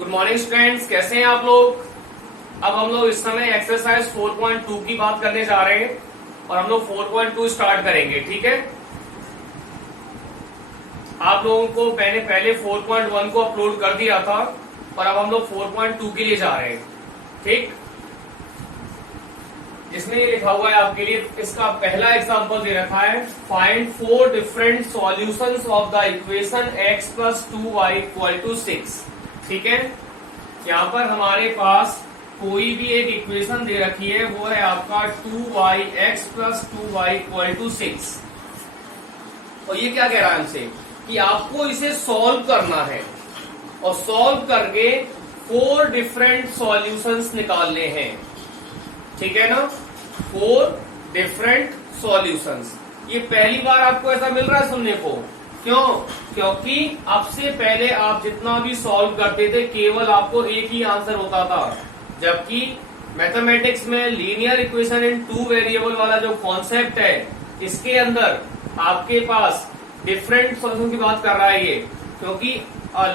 Good morning students, कैसे हैं आप लोग। अब हम लोग इस समय एक्सरसाइज 4.2 की बात करने जा रहे हैं और हम लोग 4.2 स्टार्ट करेंगे। ठीक है, आप लोगों को मैंने पहले 4.1 को अपलोड कर दिया था और अब हम लोग 4.2 के लिए जा रहे हैं। ठीक, इसमें ये लिखा हुआ है आपके लिए, इसका पहला एग्जांपल दे रखा है, find 4 different solutions of the equation x plus 2y equal to 6। ठीक है, यहाँ पर हमारे पास कोई भी एक इक्वेशन दे रखी है, वो है आपका 2yx plus 2y equal to 6। और ये क्या कह रहा है हमसे कि आपको इसे सॉल्व करना है और सॉल्व करके 4 डिफरेंट सॉल्यूशंस निकालने हैं। ठीक है ना, 4 डिफरेंट सॉल्यूशंस। ये पहली बार आपको ऐसा मिल रहा है सुनने को। क्यों? क्योंकि अब से पहले आप जितना भी सॉल्व करते थे केवल आपको एक ही आंसर होता था, जबकि मैथमेटिक्स में लीनियर इक्वेशन इन 2 वेरिएबल वाला जो कॉन्सेप्ट है, इसके अंदर आपके पास डिफरेंट सॉल्यूशन की बात कर रहा है ये, क्योंकि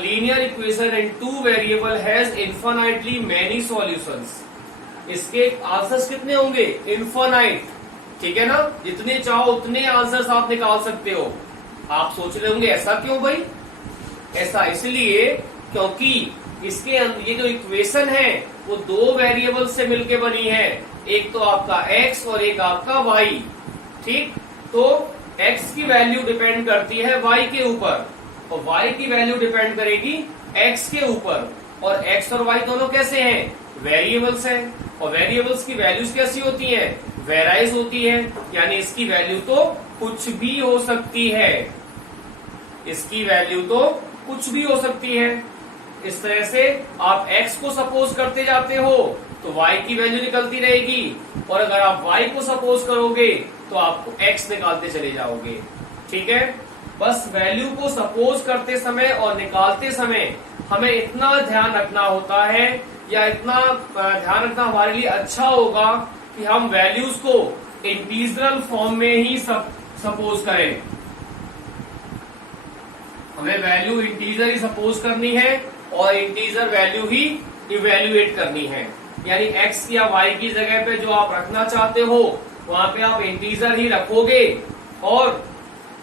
linear equation in 2 variable has infinitely many solutions. इसके आंसर्स कितने होंगे? इन्फिनाइट। ठीक है ना, जितने चाहो उतने आंसर्स आप निकाल सकते हो। आप सोच रहे होंगे ऐसा क्यों भाई? ऐसा इसलिए क्योंकि इसके ये जो इक्वेशन है वो 2 वेरिएबल से मिलके बनी है, एक तो आपका x और एक आपका y। ठीक, तो x की वैल्यू डिपेंड करती है y के ऊपर और y की वैल्यू डिपेंड करेगी x के ऊपर। और x और y दोनों कैसे हैं? वेरिएबल्स हैं, और वेरिएबल्स की वैल्यूज कैसी होती हैं? वेराइज होती है, यानी इसकी वैल्यू तो कुछ भी हो सकती है। इसकी वैल्यू तो कुछ भी हो सकती है। इस तरह से आप x को सपोज करते जाते हो तो y की वैल्यू निकलती रहेगी, और अगर आप y को सपोज करोगे तो आपको x निकालते चले जाओगे। ठीक है, बस वैल्यू को सपोज करते समय और निकालते समय हमें इतना ध्यान रखना होता है, या इतना ध्यान रखना हमारे लिए अच्छा होगा कि हम वैल्यूज को इंटीजरल फॉर्म में ही सपोज करें। हमें वैल्यू इंटीजर ही सपोज करनी है और इंटीजर वैल्यू ही इवेल्युएट करनी है। यानी x या y की जगह पे जो आप रखना चाहते हो वहां पे आप इंटीजर ही रखोगे, और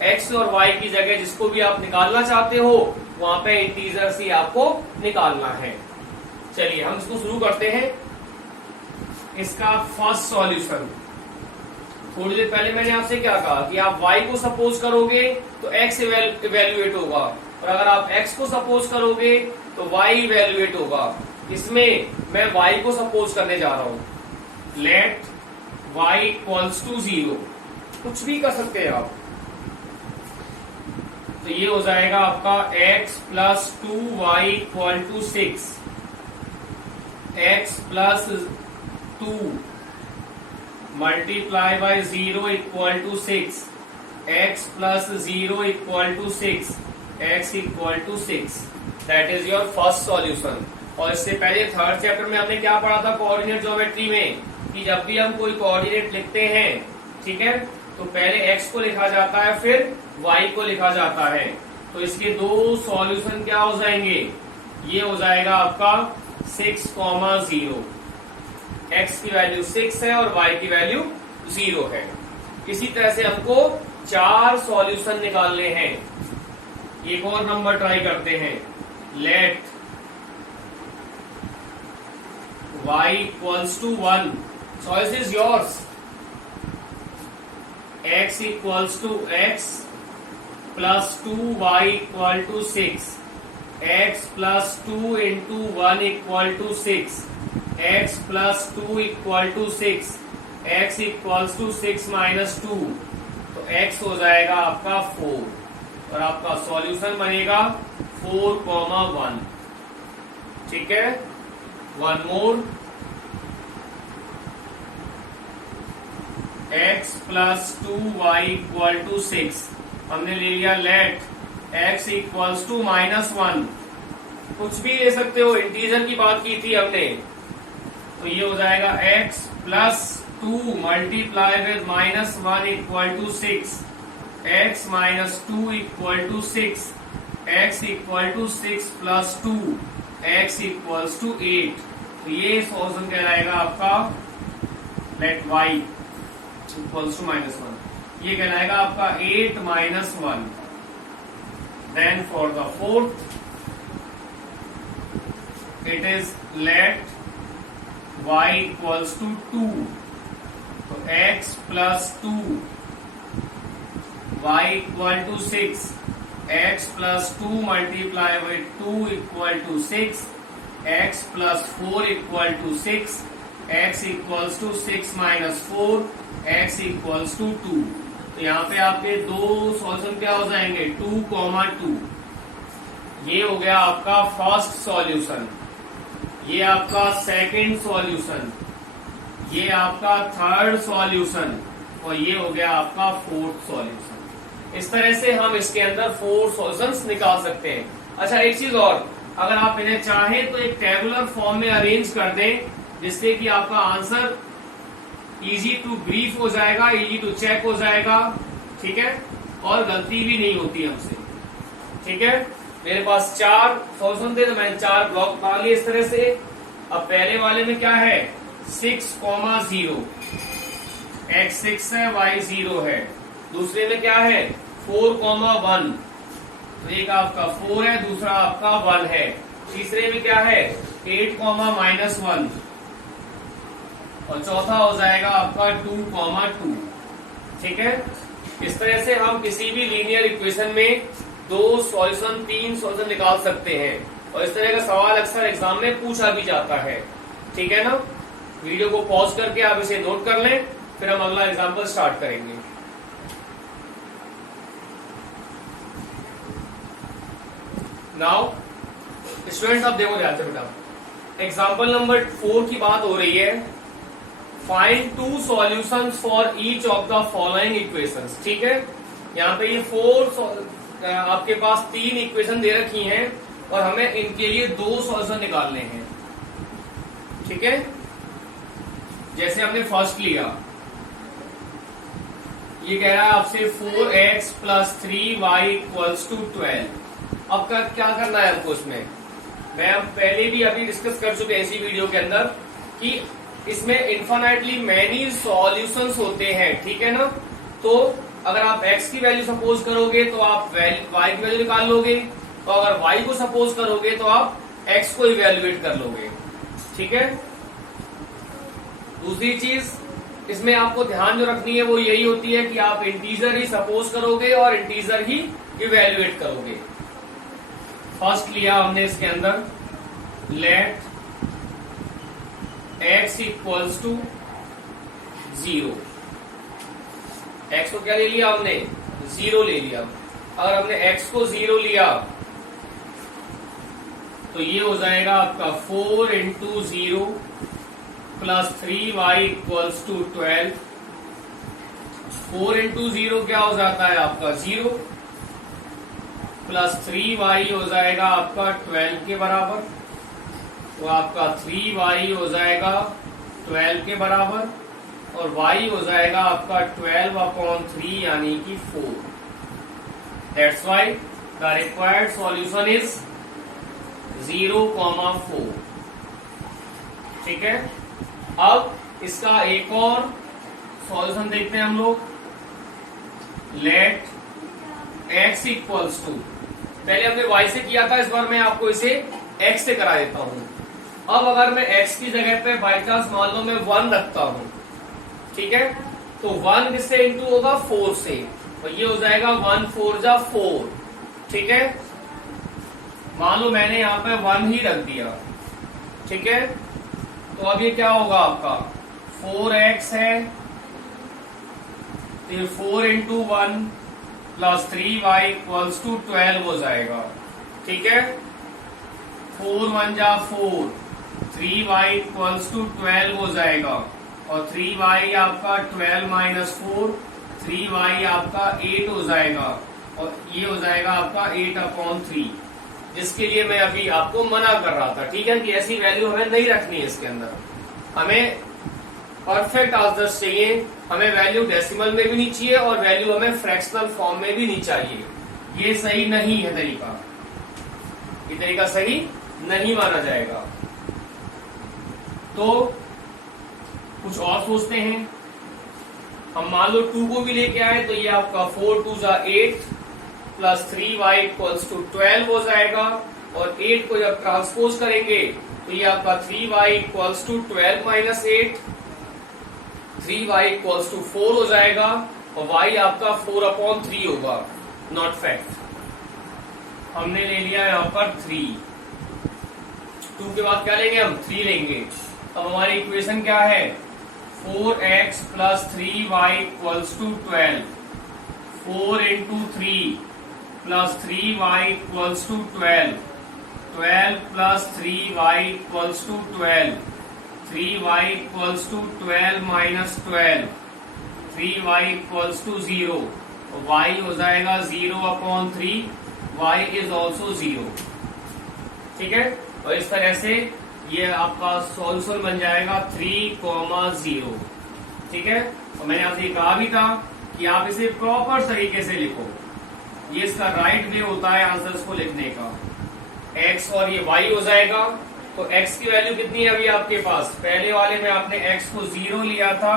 x और y की जगह जिसको भी आप निकालना चाहते हो वहां पे इंटीजर ही आपको निकालना है। चलिए हम इसको शुरू करते हैं। इसका फर्स्ट सॉल्यूशन, थोड़ी देर पहले मैंने आपसे क्या कहा कि आप y को सपोज करोगे तो x इवेल्युएट होगा, और अगर आप x को सपोज करोगे तो y इवेल्युएट होगा। इसमें मैं y को सपोज करने जा रहा हूं। लेट y इक्वल्स टू 0, कुछ भी कर सकते हैं आप। तो ये हो जाएगा आपका x plus 2y equal to 6, x plus 2 multiply by 0 equal to 6, x plus 0 equal to 6, x equal to 6। That is your first solution. और इससे पहले थर्ड चैप्टर में हमने क्या पढ़ा था कोऑर्डिनेट ज्योमेट्री में, कि जब भी हम कोई कोऑर्डिनेट लिखते हैं, ठीक है, तो पहले x को लिखा जाता है फिर y को लिखा जाता है। तो इसके 2 सॉल्यूशन क्या हो जाएंगे? ये हो जाएगा आपका 6, 0। x की वैल्यू 6 है और y की वैल्यू 0 है। इसी तरह से हमको 4 सॉल्यूशन निकालने हैं। एक और नंबर ट्राई करते हैं। Let y equals to 1, choice is yours. x equals to x plus 2y equal to 6, x plus 2 into 1 equal to 6, x plus 2 equal to 6, x equals to 6 minus 2, तो x हो जाएगा आपका 4 और आपका solution बनेगा 4, 1। ठीक है, one more. x plus 2y equal to 6, हमने ले लिया। लेट x इक्वल्स टू -1, कुछ भी ले सकते हो, इंटीजर की बात की थी हमने। तो ये हो जाएगा x plus 2 multiply with -1 equal to 6, x minus 2 equal to 6, x equal to 6 plus 2, x equals to 8। तो ये सॉल्यूशन कहलाएगा आपका लेट y इक्वल्स टू -1। ये कहलाएगा आपका 8 - 1। Then for the fourth it is let y equals to 2। तो x plus 2 y equal to 6। x plus 2 multiply by 2 equal to 6। x plus 4 equal to 6। x equals to 6 - 4। x equals to 2। तो यहाँ पे आपके दो solution क्या हो जाएंगे 2, 2। ये हो गया आपका फर्स्ट सॉल्यूशन, ये आपका सेकंड सॉल्यूशन, ये आपका थर्ड सॉल्यूशन और ये हो गया आपका फोर्थ सॉल्यूशन। इस तरह से हम इसके अंदर 4 सॉल्यूशंस निकाल सकते हैं। अच्छा एक चीज और, अगर आप इन्हें चाहें तो एक टेबुलर फॉर्म में अरेंज कर दें जिससे कि आपका आंसर इजी टू ब्रीफ हो जाएगा, इजी टू चेक हो जाएगा, ठीक है, और गलती भी नहीं होती हमसे, ठीक है। मेरे पास 4 सॉल्यूशन थे तो मैंने 4 ब्लॉक बना लिए इस तरह से। अब पहले वाले में क्या है 6, 0, x 6 है y 0 है। दूसरे में क्या है 4, 1, तो एक आपका 4 है, दूसरा आपका 1 है। तीसरे में क्या है 8, -1 और चौथा हो जाएगा आपका 2, 2। ठीक है, इस तरह से हम किसी भी लीनियर इक्वेशन में 2 सॉल्यूशन 3 सॉल्यूशन निकाल सकते हैं और इस तरह का सवाल अक्सर एग्जाम में पूछा भी जाता है। ठीक है ना, वीडियो को पॉज करके आप इसे नोट कर लें, फिर हम अगला एग्जाम्पल स्टार्ट करेंगे। नाउ स्टूडेंट्स आप देखो ध्यान से बेटा, एग्जाम्पल नंबर 4 की बात हो रही है। Find 2 solutions for each of the following equations. ठीक है, यहाँ पे ये 4 आपके पास 3 इक्वेशन दे रखी हैं और हमें इनके लिए 2 सॉल्यूशन निकालने हैं। ठीक है, जैसे हमने फर्स्ट लिया, ये कह रहा है आपसे 4x + 3y = 12। अब क्या करना है हमको इसमें, मैं पहले भी अभी डिस्कस कर चुके हैं इसी वीडियो के अंदर कि इसमें इन्फिनिटली मैनी सॉल्यूशंस होते हैं। ठीक है ना, तो अगर आप x की वैल्यू सपोज करोगे तो आप y की वैल्यू निकाल लोगे, और अगर y को सपोज करोगे तो आप x को इवेल्युएट कर लोगे। ठीक है, दूसरी चीज इसमें आपको ध्यान जो रखनी है वो यही होती है कि आप इंटीजर ही सपोज करोगे और इंटीजर ही इवेल्युएट करोगे। फर्स्ट लिया हमने इसके अंदर, लेट x = 0। x को क्या ले लिया हमने 0 ले लिया। अगर हमने x को 0 लिया तो ये हो जाएगा आपका 4 × 0 + 3y = 12। 4 × 0 क्या हो जाता है आपका 0 + 3y हो जाएगा आपका 12 के बराबर, तो आपका 3y हो जाएगा 12 के बराबर और y हो जाएगा आपका 12/3 यानी कि 4। That's why the required solution is 0, 4। ठीक है, अब इसका एक और सॉल्यूशन देखते हैं हम लोग। लेट x = पहले हमने y से किया था, इस बार मैं आपको इसे x से करा देता हूं। अब अगर मैं x की जगह पे बाई चांस मान लो मैं 1 रखता हूं, ठीक है, तो 1 किससे इंटू होगा 4 से, और ये हो जाएगा 1 4 जा 4। ठीक है, मान लो मैंने यहाँ पे 1 ही रख दिया। ठीक है, तो अब ये क्या होगा आपका 4x है, तो 4 × 1 + 3y = 12 हो जाएगा। ठीक है, 4 1 जा 4, 3y = 12 हो जाएगा और 3y आपका 12 - 4, 3y आपका 8 हो जाएगा और ये हो जाएगा आपका 8/3, जिसके लिए मैं अभी आपको मना कर रहा था। ठीक है, कि ऐसी वैल्यू हमें नहीं रखनी है इसके अंदर, हमें परफेक्ट आंसर्स चाहिए, हमें वैल्यू डेसिमल में भी नहीं चाहिए और वैल्यू हमें फ्रैक्शनल फॉर्म में भी नहीं चाहिए। ये सही नहीं है तरीका, ये तरीका सही नहीं माना जाएगा। तो कुछ और सोचते हैं। हम मान लो 2 को भी लेके आए तो ये आपका 4 2 जा 8 प्लस 3y इक्वल्स टू 12 हो जाएगा, और 8 को जब ट्रांसपोज करेंगे तो ये आपका 3y equals to 12 minus 8, 3y equals to 4 हो जाएगा, और y आपका 4/3 होगा, नॉट फैक्ट। हमने ले लिया यहाँ पर 3, 2 के बाद क्या लेंगे हम, 3 लेंगे। अब हमारी इक्वेशन क्या है, 4x plus 3y equals to 12, 4 into 3 plus 3y equals to 12, 12 plus 3y equals to 12, 3y equals to 12 minus 12, 3y equals to 0, y हो जाएगा 0/3, y इज ऑल्सो 0। ठीक है, और इस तरह से ये आपका सॉल्यूशन बन जाएगा 3,0। ठीक है, और मैंने आपसे कहा भी था कि आप इसे प्रॉपर तरीके से लिखो, ये इसका राइट वे होता है आंसर्स को लिखने का। x और ये y हो जाएगा, तो x की वैल्यू कितनी है अभी आपके पास, पहले वाले में आपने x को 0 लिया था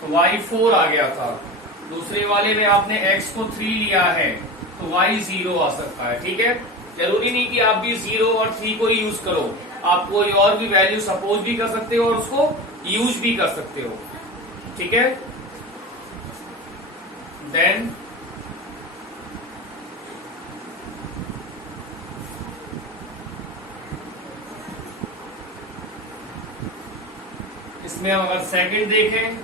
तो y 4 आ गया था, दूसरे वाले में आपने x को 3 लिया है तो y 0 आ सकता है। ठीक है, जरूरी नहीं कि आप भी 0 और 3 को यूज करो, आप कोई और भी वैल्यू सपोज भी कर सकते हो और उसको यूज भी कर सकते हो। ठीक है, देन इसमें हम अगर सेकंड देखें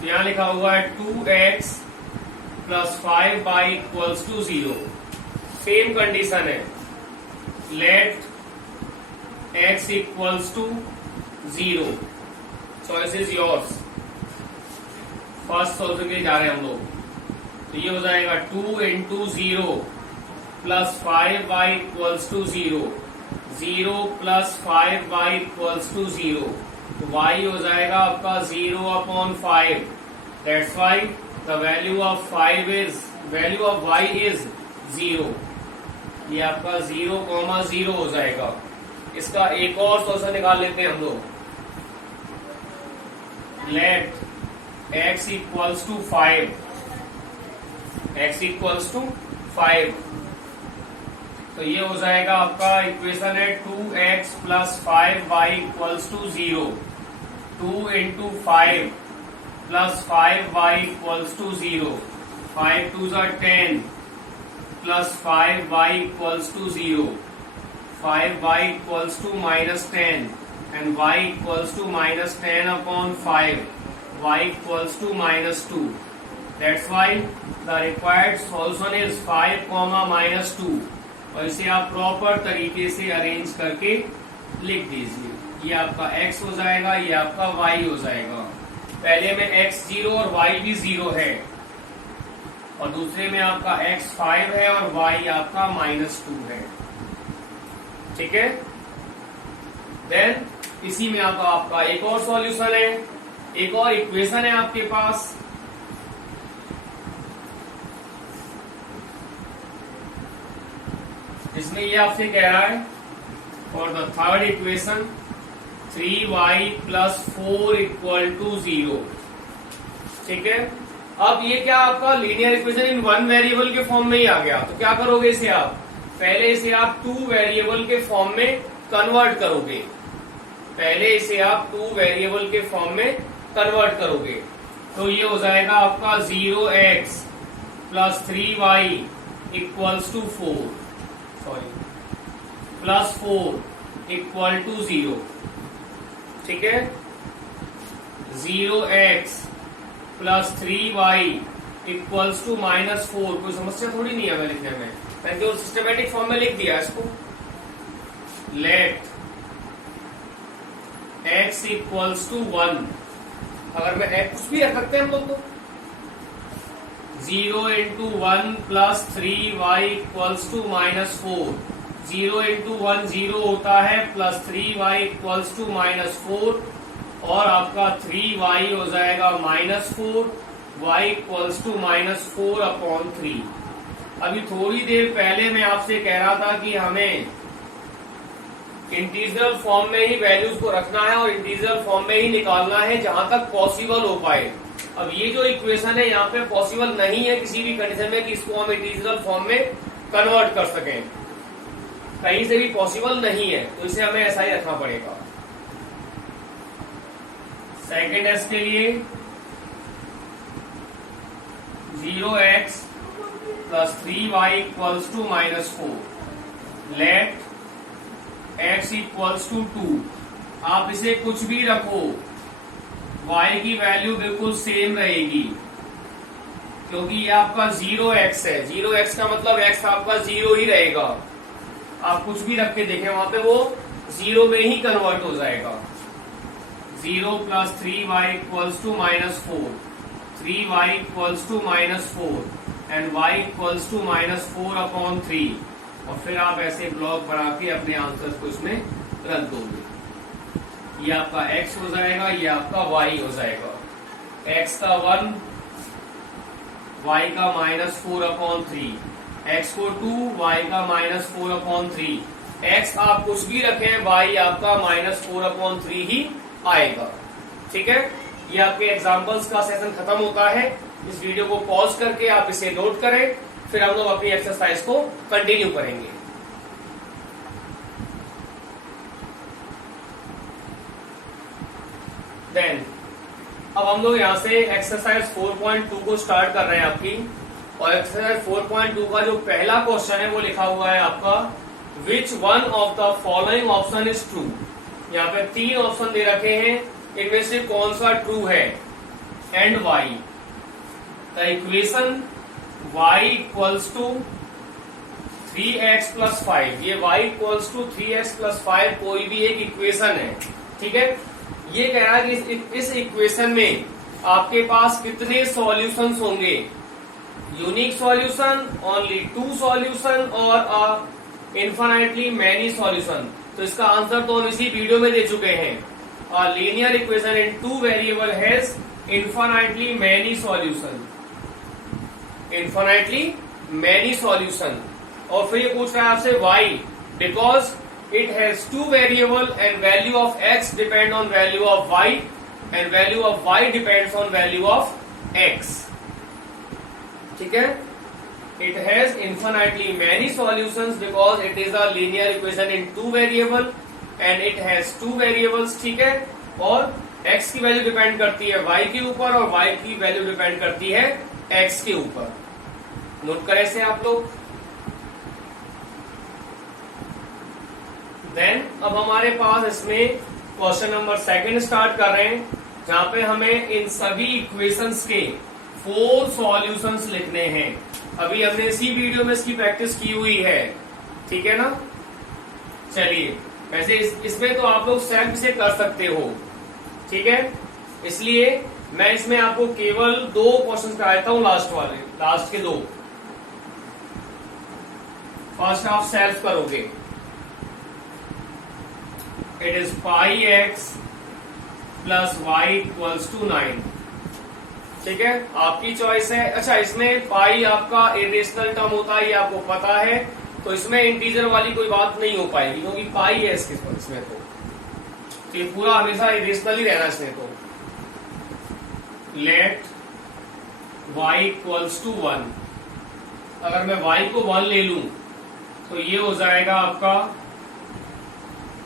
तो यहां लिखा हुआ है 2x plus 5y equals to 0। Same condition है, let x equals to 0, choice is yours. First solution के लिए जा रहे हैं हम लोग, तो ये हो जाएगा 2 into 0 plus 5y equals to 0, 0 plus 5y equals to 0, तो y हो जाएगा आपका 0/5। That's why the value of y is 0। ये आपका 0,0 हो जाएगा। इसका एक और सोल्यूशन निकाल लेते हैं हम लोग, let x equals to 5, x equals to 5, तो ये हो जाएगा आपका इक्वेशन है 2x plus 5y equals to 0, 2 into 5 plus 5y equals to 0, 5 2 जा 10 plus 5y equals to 0, 5y equals to minus 10 and y equals to minus 10/5, y equals to minus 2. That's why the required solution is 5, minus 2. और इसे आप proper तरीके से arrange करके लिख दीजिए। ये आपका x हो जाएगा, ये आपका y हो जाएगा। पहले में x 0 और y भी 0 है, और दूसरे में आपका x 5 है और y आपका -2 है। ठीक है, देन इसी में आपका एक और सॉल्यूशन है, एक और इक्वेशन है आपके पास। इसमें ये आपसे कह रहा है for the third equation 3y plus 4 equal to 0। ठीक है, अब ये क्या आपका linear equation in one variable के फॉर्म में ही आ गया, तो क्या करोगे इसे आप, पहले इसे आप 2 वेरिएबल के फॉर्म में कन्वर्ट करोगे, पहले इसे आप 2 वेरिएबल के फॉर्म में कन्वर्ट करोगे, तो ये हो जाएगा आपका 0x plus 3y equals to 4, sorry plus 4 equal to 0। ठीक है, 0x plus 3y equals to -4, कोई समस्या थोड़ी नहीं है हमें लिखने में, मैंने जो सिस्टमेटिक फॉर्म में लिख दिया इसको। लेट x इक्वल्स टू 1, अगर मैं x भी रख सकते हैं हम लोग तो 0 into 1 plus 3y equals to -4, 0 into 1 0 होता है, प्लस 3y इक्वल्स टू -4, और आपका 3y हो जाएगा -4, y इक्वल्स टू -4/3। अभी थोड़ी देर पहले मैं आपसे कह रहा था कि हमें इंटीजरल फॉर्म में ही वैल्यूज को रखना है और इंटीजरल फॉर्म में ही निकालना है जहां तक पॉसिबल हो पाए। अब ये जो इक्वेशन है यहाँ पे पॉसिबल नहीं है किसी भी कंडीशन में कि इसको हम इंटीजरल फॉर्म में कन्वर्ट कर सकें, कहीं से भी पॉसिबल नहीं है, तो इसे हमें ऐसा ही रखना पड़ेगा। सेकेंड एस के लिए 0x plus 3y equals to -4, let x equals to 2। आप इसे कुछ भी रखो, y की वैल्यू बिल्कुल सेम रहेगी, क्योंकि ये आपका 0x है। 0x का मतलब x आपका 0 ही रहेगा। आप कुछ भी रख के देखें, वहां पे वो 0 में ही कन्वर्ट हो जाएगा। 0 plus 3y equals to -4, 3y equals to -4 and y equals to -4/3। और फिर आप ऐसे ब्लॉक बना के अपने आंसर को इसमें रख दोगे। ये आपका x हो जाएगा, ये आपका y हो जाएगा। x का 1, y का -4/3, x को 2, y का -4/3। x आप कुछ भी रखें, y आपका -4/3 ही आएगा। ठीक है, ये आपके एग्जाम्पल्स का सेशन खत्म होता है। इस वीडियो को पॉज करके आप इसे नोट करें, फिर हम लोग अपनी एक्सरसाइज को कंटिन्यू करेंगे। देन अब हम लोग यहाँ से एक्सरसाइज 4.2 को स्टार्ट कर रहे हैं आपकी। और एक्सरसाइज 4.2 का जो पहला क्वेश्चन है वो लिखा हुआ है आपका, which one of the following option is true. यहाँ पे 3 ऑप्शन दे रखे हैं, इनमें से कौन सा ट्रू है, and y. The equation y equals to 3x plus 5, ये y equals to 3x plus 5 कोई भी एक इक्वेशन है। ठीक है, ये कह रहा है कि इस इक्वेशन में आपके पास कितने सॉल्यूशंस होंगे, यूनिक सॉल्यूशन, ओनली 2 सॉल्यूशन और इन्फिनिटली मैनी सॉल्यूशन। तो इसका आंसर तो हम इसी वीडियो में दे चुके हैं। A linear equation in 2 variable has infinitely many solution, infinitely many solution। और फिर ये पूछ रहा है आपसे y, because it has 2 variable and value of x depend on value of y and value of y depends on value of x। ठीक है, it has infinitely many solutions because it is a linear equation in 2 variable and it has 2 variables। ठीक है, और x की value depend करती है y के ऊपर और y की वैल्यू डिपेंड करती है x के ऊपर। नोट करें इसे आप लोग। देन अब हमारे पास इसमें क्वेश्चन नंबर 2 स्टार्ट कर रहे हैं, जहां पे हमें इन सभी इक्वेशंस के 4 सॉल्यूशंस लिखने हैं। अभी हमने इसी वीडियो में इसकी प्रैक्टिस की हुई है। ठीक है ना, चलिए, वैसे इसमें तो आप लोग सेल्फ से कर सकते हो। ठीक है, इसलिए मैं इसमें आपको केवल 2 क्वेश्चन कराता हूं, लास्ट के 2। फर्स्ट आप सेल्फ करोगे, it is pi x plus y equals to 9। ठीक है, आपकी चॉइस है। अच्छा, इसमें पाई आपका इरेशनल टर्म होता है, ये आपको पता है, तो इसमें इंटीजर वाली कोई बात नहीं हो पाएगी, क्योंकि पाई है इसमें तो ये पूरा हमेशा इरेशनल ही रहना इसमें। तो लेट y इक्वल्स टू 1, अगर मैं y को 1 ले लूं तो ये हो जाएगा आपका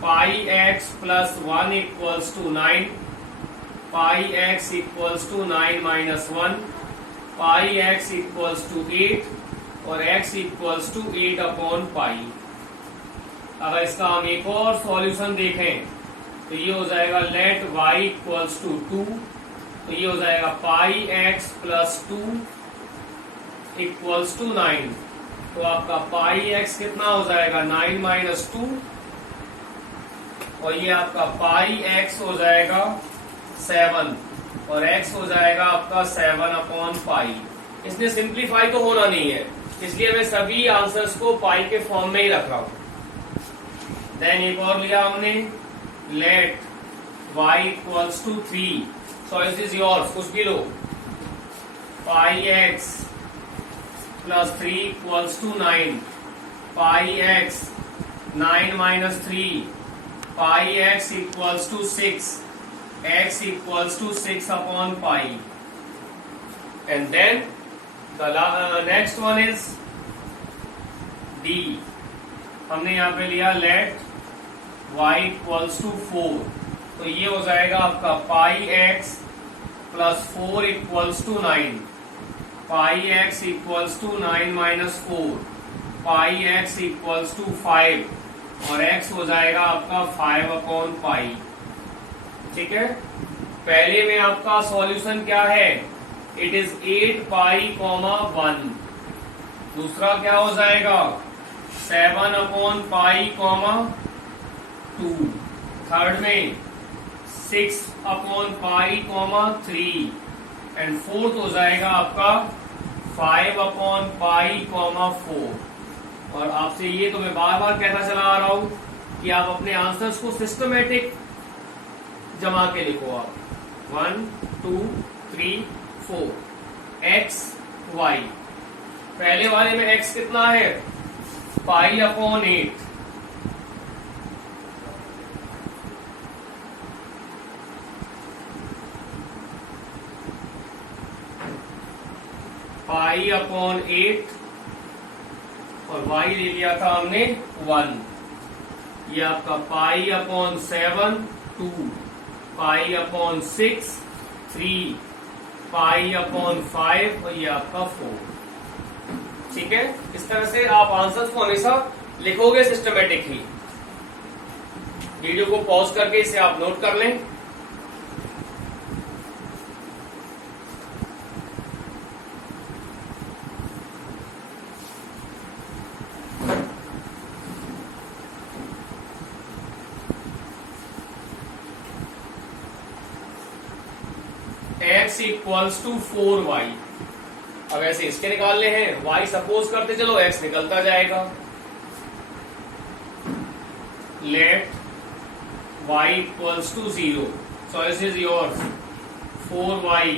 pi x plus 1 equals to 9, pi x equals to 9 minus 1, pi x equals to 8 और x इक्वल्स टू 8/पाई। अगर इसका हम एक और सॉल्यूशन देखें तो ये हो जाएगा लेट y इक्वल्स टू 2, तो ये हो जाएगा पाई x प्लस 2 इक्वल्स टू 9। तो आपका पाई x कितना हो जाएगा, 9 माइनस 2, और ये आपका पाई x हो जाएगा 7 और x हो जाएगा आपका 7/पाई। इसने सिंप्लीफाई तो होना नहीं है, इसलिए मैं सभी आंसर्स को पाई के फॉर्म में ही रख रहा हूं। देन एक और लिया हमने, let y equals to 3, choice is yours, कुछ भी लो। Pi x plus 3 equals to 9, pi x 9 minus 3 pi x equals to 6, x equals to 6 upon pi, and then the next one is d. हमने यहाँ पे लिया let y equals to 4, तो ये हो जाएगा आपका pi x plus 4 equals to 9, pi x equals to 9 minus 4, pi x equals to 5, और x हो जाएगा आपका 5 अपॉन पाई। ठीक है, पहले में आपका सॉल्यूशन क्या है, इट इज 8 पाई कॉमा 1, दूसरा क्या हो जाएगा 7 अपॉन पाई कॉमा 2, थर्ड में 6 upon pi comma 3, and fourth हो जाएगा आपका 5 अपॉन पाई कॉमा 4। और आपसे ये तो मैं बार बार कहता चला आ रहा हूं कि आप अपने आंसर्स को सिस्टमेटिक जमा के लिखो। आप 1 2 3 4 x y, पहले वाले में x कितना है पाई अपॉन 8, पाई अपॉन 8, और y ले लिया था हमने 1, ये आपका pi upon 7 2, pi upon 6 3, pi upon 5, और ये आपका 4। ठीक है, इस तरह से आप आंसर्स को हमेशा लिखोगे सिस्टमेटिकली। वीडियो को पॉज करके इसे आप नोट कर लें। x इक्वल्स टू 4y, अब ऐसे इसके निकालने हैं, y सपोज करते चलो x निकलता जाएगा, let y equals to 0, choice is yours, 4y,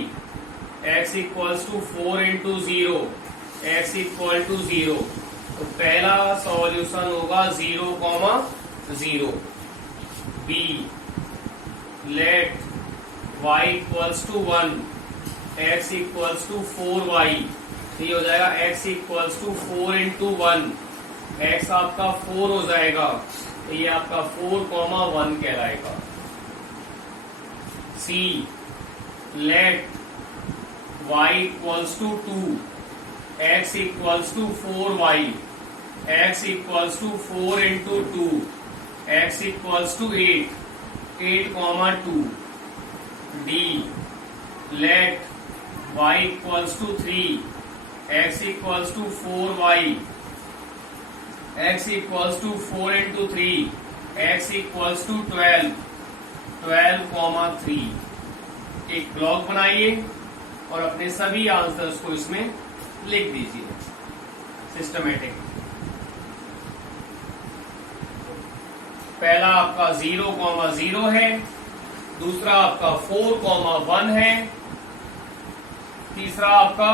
x equals to 4 into 0, x equal to 0, तो पहला सॉल्यूशन होगा 0,0, b let y equals to 1, x equals to 4y, ये हो जाएगा x equals to 4 into 1, x आपका 4 हो जाएगा, तो ये आपका 4,1 कहलाएगा। c let y equals to 2, x equals to 4y, x equals to 4 into 2, x equals to 8, 8,2, d let y equals to 3, x equals to 4y, x equals to 4 into 3, x equals to 12, 12,3। एक block बनाइए और अपने सभी answers को इसमें लिख दीजिए systematic. पहला आपका 0,0 है, दूसरा आपका 4,1 है, तीसरा आपका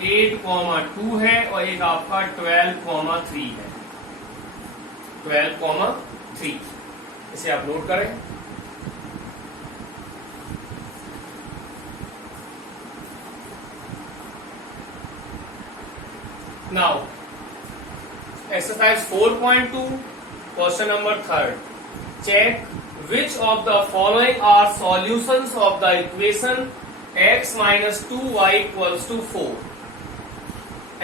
8,2 है, और एक आपका 12,3 है, 12,3। इसे आप नोट करें। Now exercise 4.2, question number 3, check which of the following are solutions of the equation x minus 2y equals to 4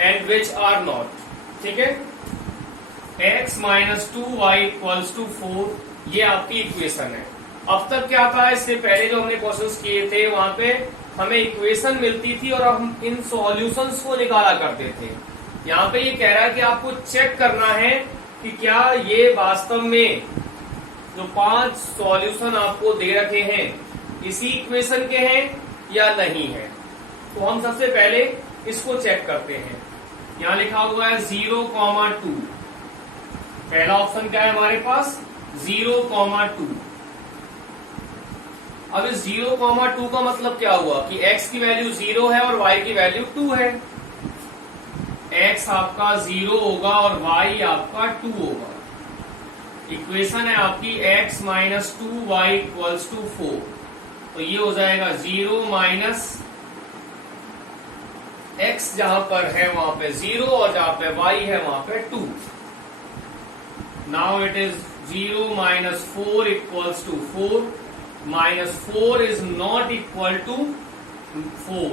and which are not। ठीक है, x minus 2y equals to 4 ये आपकी इक्वेशन है। अब तक क्या था, इससे पहले जो हमने क्वेश्चंस किए थे वहां पे हमें इक्वेशन मिलती थी और हम इन सॉल्यूशंस को निकाला करते थे। यहाँ पे ये कह रहा है कि आपको चेक करना है कि क्या ये वास्तव में जो 5 सॉल्यूशन आपको दे रखे हैं इसी इक्वेशन के हैं या नहीं है। तो हम सबसे पहले इसको चेक करते हैं। यहां लिखा हुआ है 0,2, पहला ऑप्शन क्या है हमारे पास 0,2। अब इस 0,2 का मतलब क्या हुआ कि x की वैल्यू 0 है और y की वैल्यू 2 है। x आपका 0 होगा और y आपका 2 होगा। इक्वेशन है आपकी x minus 2y equals to 4, तो ये हो जाएगा 0 माइनस x जहां पर है वहां पे 0 और जहां पे y है वहां पे 2. Now it is 0 minus 4 equals to 4. Minus 4 is not equal to 4.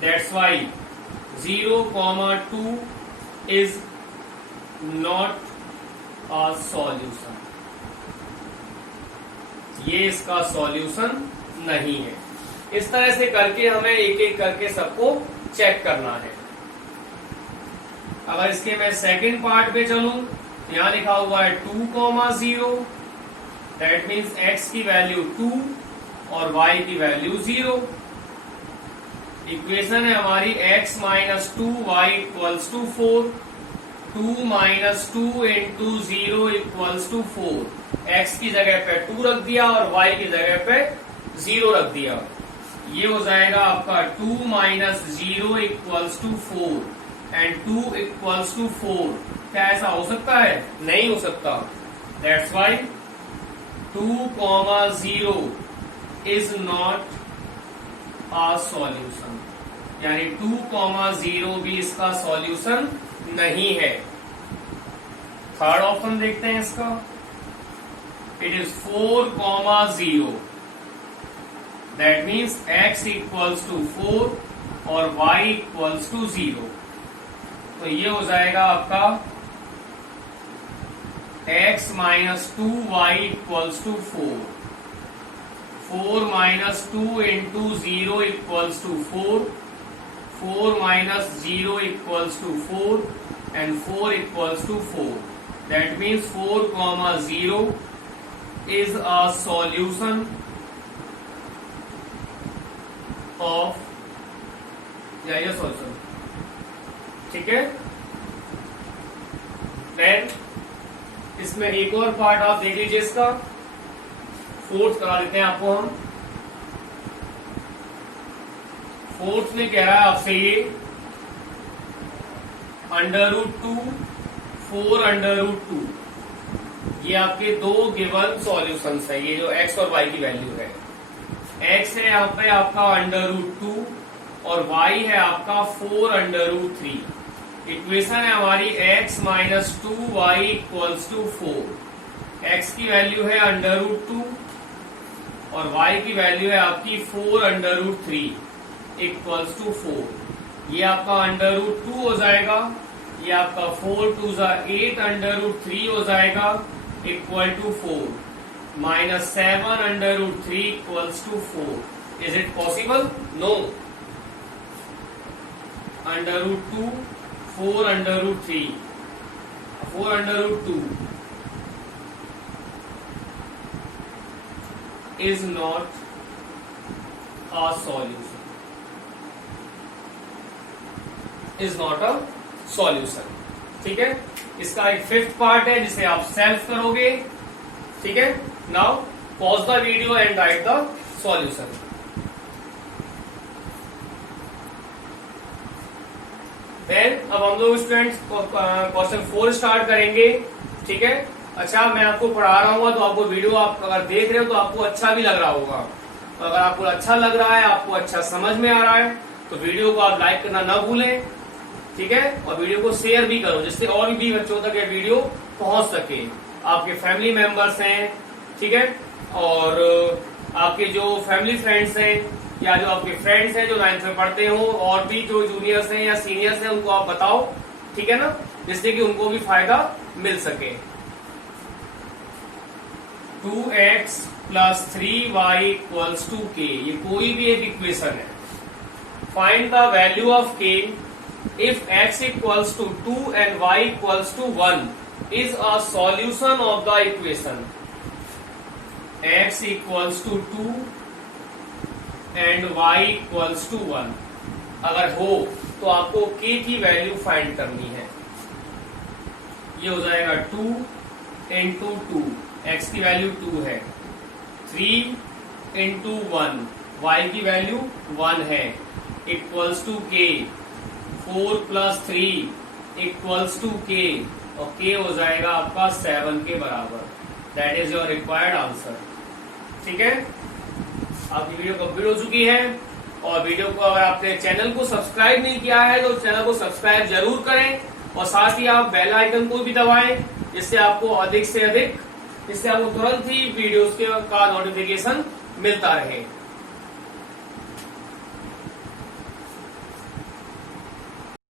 That's why 0, 2 is not a solution. ये इसका सॉल्यूशन नहीं है. इस तरह से करके हमें एक एक करके सबको चेक करना है. अगर इसके मैं सेकंड पार्ट पे चलूं, यहां लिखा हुआ है 2, 0. दैट मीन्स x की वैल्यू 2 और y की वैल्यू 0. इक्वेशन है हमारी x minus 2y equals to 4. 2 minus 2 into 0 equals to 4. x की जगह पे 2 रख दिया और y की जगह पे 0 रख दिया. ये हो जाएगा आपका 2 minus 0 equals to 4 and 2 equals to 4. क्या ऐसा हो सकता है? नहीं हो सकता. That's why 2, 0 is not a solution. यानी 2, 0 भी इसका सॉल्यूशन नहीं है. थर्ड ऑप्शन देखते हैं इसका. It is 4, 0. That means x equals to 4 और y इक्वल्स टू 0. तो ये हो जाएगा आपका x minus 2y equals to 4. 4 minus 2 into 0 equals to 4. 4 minus 0 equals to 4 and 4 equals to 4. That means 4, 0 is a solution of ये solution. ठीक है. Then इसमें एक और पार्ट आप देख लीजिए. इसका फोर्थ करा देते हैं आपको हम. फोर्थ में कह रहा है आपसे ये √2, 4√2. ये आपके दो गिवन सॉल्यूशंस है. ये जो x और y की वैल्यू है, x है यहाँ पे आपका √2 और y है आपका 4√3. इक्वेशन है हमारी x minus 2y equals to 4. x की वैल्यू है √2 और y की वैल्यू है आपकी 4√3 इक्वल्स टू 4. ये आपका √2 हो जाएगा. ये आपका 4 2 8√3 हो जाएगा equal to 4. Minus 7√3 equals to 4. Is it possible? No. √2 4√3 4√2 is not a solution. Is not a solution. ठीक है. इसका एक फिफ्थ पार्ट है जिसे आप सेल्फ करोगे. ठीक है. Now pause the video and write the solution. Then अब हम लोग स्टूडेंट्स क्वेश्चन 4 स्टार्ट करेंगे. ठीक है. अच्छा, मैं आपको पढ़ा रहा हूँ तो आपको वीडियो आप अगर देख रहे हो तो आपको अच्छा भी लग रहा होगा. अगर आपको अच्छा लग रहा है, आपको अच्छा समझ में आ रहा है, तो वीडियो को आप लाइक करना ना भूलें. ठीक है. और वीडियो को शेयर भी करो जिससे और भी बच्चों तक ये वीडियो पहुंच सके. आपके फैमिली मेंबर्स हैं. ठीक है. और आपके जो फैमिली फ्रेंड्स हैं या जो आपके फ्रेंड्स हैं जो 9th में पढ़ते हो, और भी जो जूनियर्स हैं या सीनियर्स हैं, उनको आप बताओ. ठीक है ना, जिससे कि उनको भी फायदा मिल सके. 2x plus 3y equals to k. ये कोई भी एक इक्वेशन है. Find the value of k if x equals to 2 and y equals to 1 is a solution of the equation. X equals to 2 and y equals to 1 अगर हो तो आपको k की वैल्यू फाइंड करनी है. ये हो जाएगा 2 इंटू 2. x की वैल्यू 2 है. 3 इंटू 1. y की वैल्यू 1 है. Equals to k. 4 plus 3 equals to k. और k हो जाएगा आपका 7 के बराबर। That is your required answer. ठीक है, आपकी वीडियो कंप्लीट हो चुकी है। और वीडियो को अगर आपने चैनल को सब्सक्राइब नहीं किया है तो चैनल को सब्सक्राइब जरूर करें और साथ ही आप बेल आइकन को भी दबाएं, जिससे आपको अधिक से अधिक, जिससे आपको तुरंत ही वीडियोस का नोटिफिकेशन मिलता रहे।